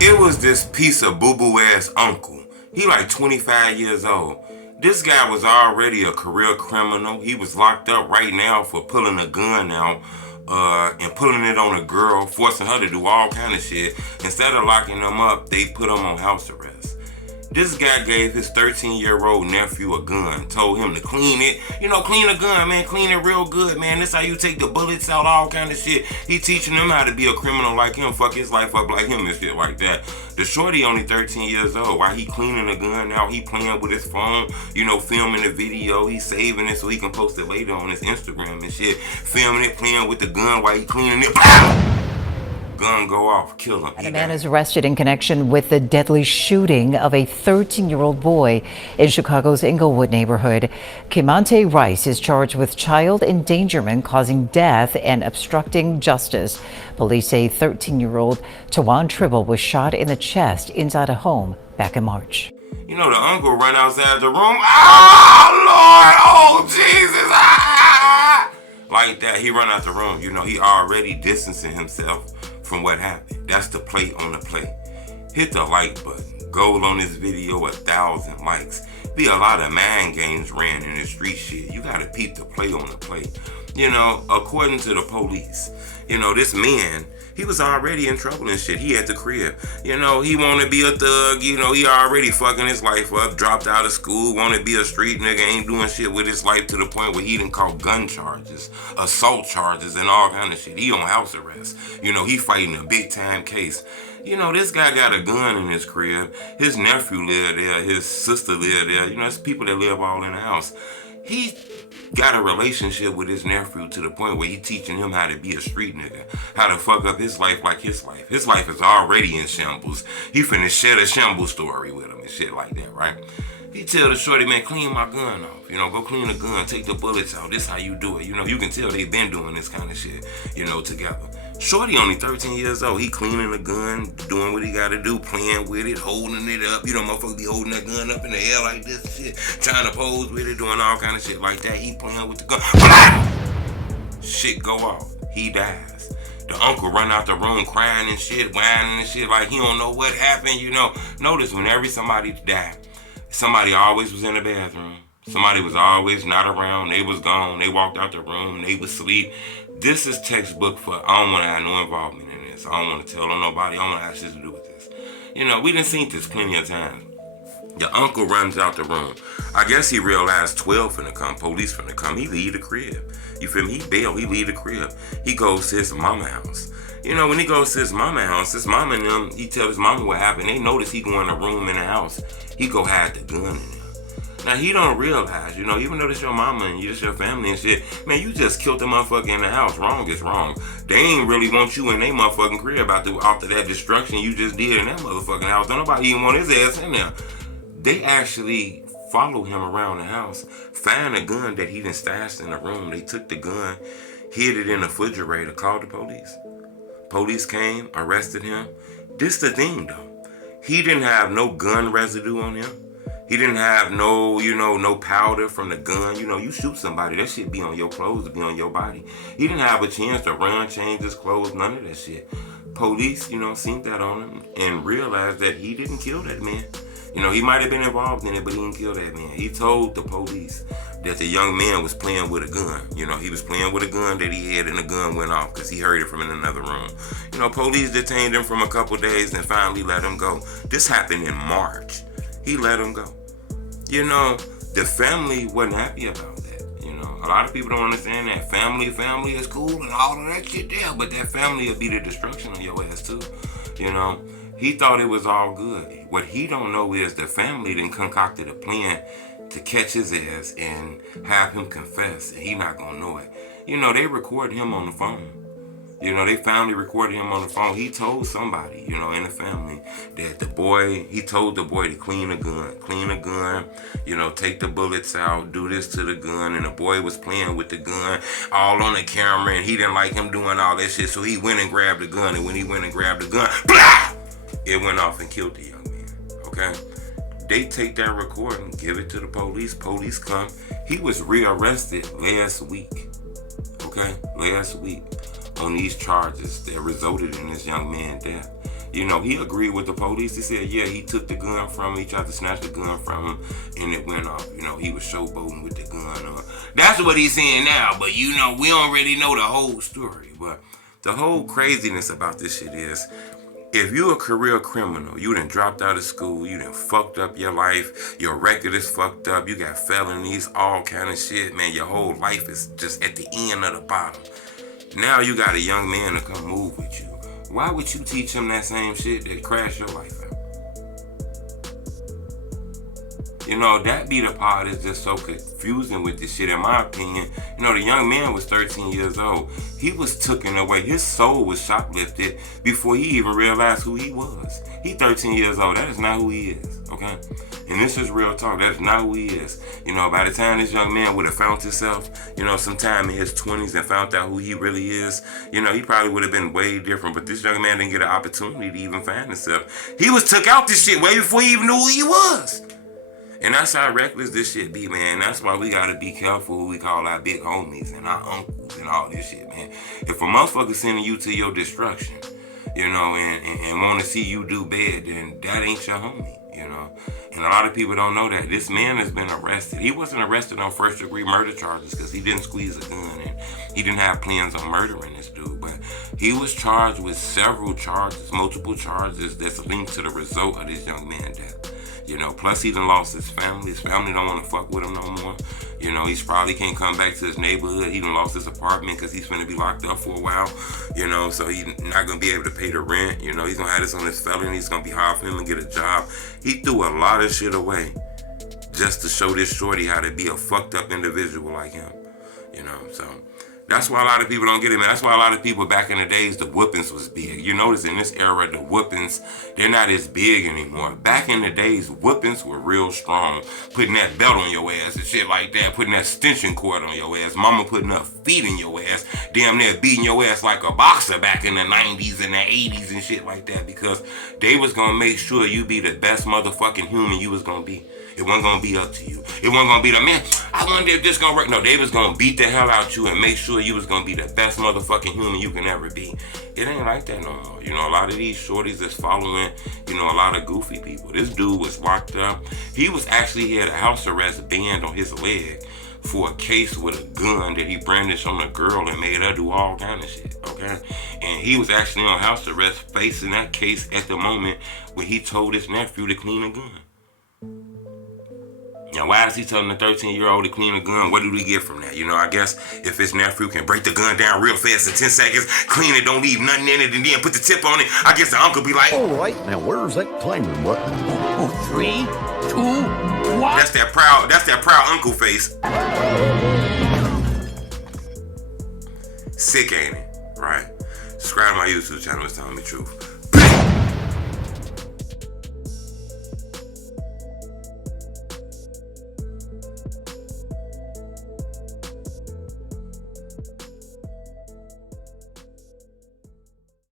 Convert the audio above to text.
It was this piece of boo-boo ass uncle. He like 25 years old. This guy was already a career criminal. He was locked up right now for pulling a gun out and pulling it on a girl, forcing her to do all kind of shit. Instead of locking him up, they put him on house arrest. This guy gave his 13-year-old nephew a gun, told him to clean it. You know, clean a gun, man. Clean it real good, man. This how you take the bullets out, all kind of shit. He teaching him how to be a criminal like him, fuck his life up like him and shit like that. The shorty only 13 years old. While he cleaning the gun out, he playing with his phone, you know, filming the video. He saving it so he can post it later on his Instagram and shit. Filming it, playing with the gun while he cleaning it. Gun go off, kill him. And a man is arrested in connection with the deadly shooting of a 13-year-old boy in Chicago's Inglewood neighborhood. Kimante Rice is charged with child endangerment causing death and obstructing justice. Police say 13-year-old Tawan Tribble was shot in the chest inside a home back in March. You know, the uncle run outside the room. Oh, Lord! Oh, Jesus! Ah! Like that, he run out the room. You know, he already distancing himself from what happened. That's the plate on the play. Hit the like button. Goal on this video, 1,000 likes. Be a lot of mind games ran in the street shit. You gotta peep the play on the play. You know, according to the police, you know, this man, he was already in trouble and shit. He at the crib. You know, he want to be a thug. You know, he already fucking his life up. Dropped out of school. Want to be a street nigga. Ain't doing shit with his life to the point where he done caught gun charges, assault charges, and all kind of shit. He on house arrest. You know, he fighting a big time case. You know, this guy got a gun in his crib. His nephew lived there. His sister lived there. You know, it's people that live all in the house. He got a relationship with his nephew to the point where he teaching him how to be a street nigga, how to fuck up his life like his life. His life is already in shambles. He finna share a shambles story with him and shit like that, right? He tell the shorty, man, clean my gun off. You know, go clean the gun, take the bullets out. This how you do it. You know, you can tell they been doing this kind of shit, you know, together. Shorty only 13 years old. He cleaning the gun, doing what he gotta do, playing with it, holding it up. You know, motherfuckers be holding that gun up in the air like this shit, trying to pose with it, doing all kind of shit like that. He playing with the gun. Shit go off. He dies. The uncle run out the room crying and shit, whining and shit like he don't know what happened, you know. Notice whenever somebody died, somebody always was in the bathroom. Somebody was always not around. They was gone. They walked out the room. They was asleep. This is textbook for I don't want to have no involvement in this. I don't want to tell on nobody. I don't want to have shit to do with this. You know, we done seen this plenty of times. The uncle runs out the room. I guess he realized 12 finna come, police finna come. He leave the crib. You feel me? He bail. He leave the crib. He goes to his mama house. You know, when he goes to his mama house, his mama and them, he tells his mama what happened. They notice he go in a room in the house. He go hide the gun in there. Now, he don't realize, you know, even though this your mama and you just your family and shit, man, you just killed the motherfucker in the house. Wrong is wrong. They ain't really want you in their motherfucking crib after that destruction you just did in that motherfucking house. Don't nobody even want his ass in there. They actually follow him around the house, find a gun that he done stashed in the room. They took the gun, hid it in the refrigerator, called the police. Police came, arrested him. This the thing, though. He didn't have no gun residue on him. He didn't have no, you know, no powder from the gun. You know, you shoot somebody, that shit be on your clothes, be on your body. He didn't have a chance to run, change his clothes, none of that shit. Police, you know, seen that on him and realized that he didn't kill that man. You know, he might have been involved in it, but he didn't kill that man. He told the police that the young man was playing with a gun. You know, he was playing with a gun that he had and the gun went off because he heard it from in another room. You know, police detained him from a couple days and finally let him go. This happened in March. He let him go. You know, the family wasn't happy about that. You know, a lot of people don't understand that. Family is cool and all of that shit there, but that family will be the destruction of your ass too. You know, he thought it was all good. What he don't know is the family then concocted a plan to catch his ass and have him confess, and he not gonna know it. You know, they recorded him on the phone. You know, they finally recorded him on the phone. He told somebody, you know, in the family that he told the boy to clean the gun, you know, take the bullets out, do this to the gun. And the boy was playing with the gun all on the camera, and he didn't like him doing all that shit. So he went and grabbed the gun. And when he went and grabbed the gun, blah! It went off and killed the young man. Okay? They take that recording, give it to the police. Police come. He was rearrested last week. Okay? Last week. On these charges that resulted in this young man's death. You know, he agreed with the police. He said, yeah, he took the gun from him. He tried to snatch the gun from him, and it went off. You know, he was showboating with the gun. That's what he's saying now. But, you know, we don't really know the whole story. But the whole craziness about this shit is, if you're a career criminal, you done dropped out of school, you done fucked up your life, your record is fucked up, you got felonies, all kind of shit, man, your whole life is just at the end of the bottom. Now you got a young man to come move with you. Why would you teach him that same shit that crashed your life out? You know, that be the part that's just so confusing with this shit, in my opinion. You know, the young man was 13 years old. He was taken away. His soul was shoplifted before he even realized who he was. He 13 years old. That is not who he is, okay? And this is real talk. That's not who he is. You know, by the time this young man would have found himself, you know, sometime in his 20s and found out who he really is, you know, he probably would have been way different. But this young man didn't get an opportunity to even find himself. He was took out this shit way before he even knew who he was. And that's how reckless this shit be, man. That's why we gotta be careful who we call our big homies and our uncles and all this shit, man. If a motherfucker sending you to your destruction, you know, and want to see you do bad, then that ain't your homie, you know. And a lot of people don't know that. This man has been arrested. He wasn't arrested on first-degree murder charges because he didn't squeeze a gun and he didn't have plans on murdering this dude. But he was charged with several charges, multiple charges that's linked to the result of this young man's death. You know, plus he done lost his family. His family don't want to fuck with him no more. You know, he's probably can't come back to his neighborhood. He done lost his apartment because he's finna be locked up for a while. You know, so he's not gonna be able to pay the rent. You know, he's gonna have this on his felony. It's gonna be hard for him to get a job. He threw a lot of shit away just to show this shorty how to be a fucked up individual like him. You know, so that's why a lot of people don't get it, man. That's why a lot of people back in the days, the whoopings was big. You notice in this era, the whoopings, they're not as big anymore. Back in the days, whoopings were real strong. Putting that belt on your ass and shit like that. Putting that extension cord on your ass. Mama putting her feet in your ass. Damn near beating your ass like a boxer back in the 90s and the 80s and shit like that. Because they was going to make sure you be the best motherfucking human you was going to be. It wasn't going to be up to you. It wasn't going to be the man, I wonder if this going to work. No, they was going to beat the hell out you and make sure you was going to be the best motherfucking human you can ever be. It ain't like that no more. You know, a lot of these shorties that's following, you know, a lot of goofy people. This dude was locked up. He had a house arrest band on his leg for a case with a gun that he brandished on a girl and made her do all kind of shit, okay? And he was actually on house arrest facing that case at the moment when he told his nephew to clean a gun. Now, why is he telling the 13-year-old to clean a gun? What do we get from that? You know, I guess if his nephew can break the gun down real fast in 10 seconds, clean it, don't leave nothing in it, and then put the tip on it, I guess the uncle be like, all right, now where's that claiming button? Oh, 3, 2, 1. That's that proud uncle face. Sick, ain't it? Right? Subscribe to my YouTube channel, it's telling me the truth.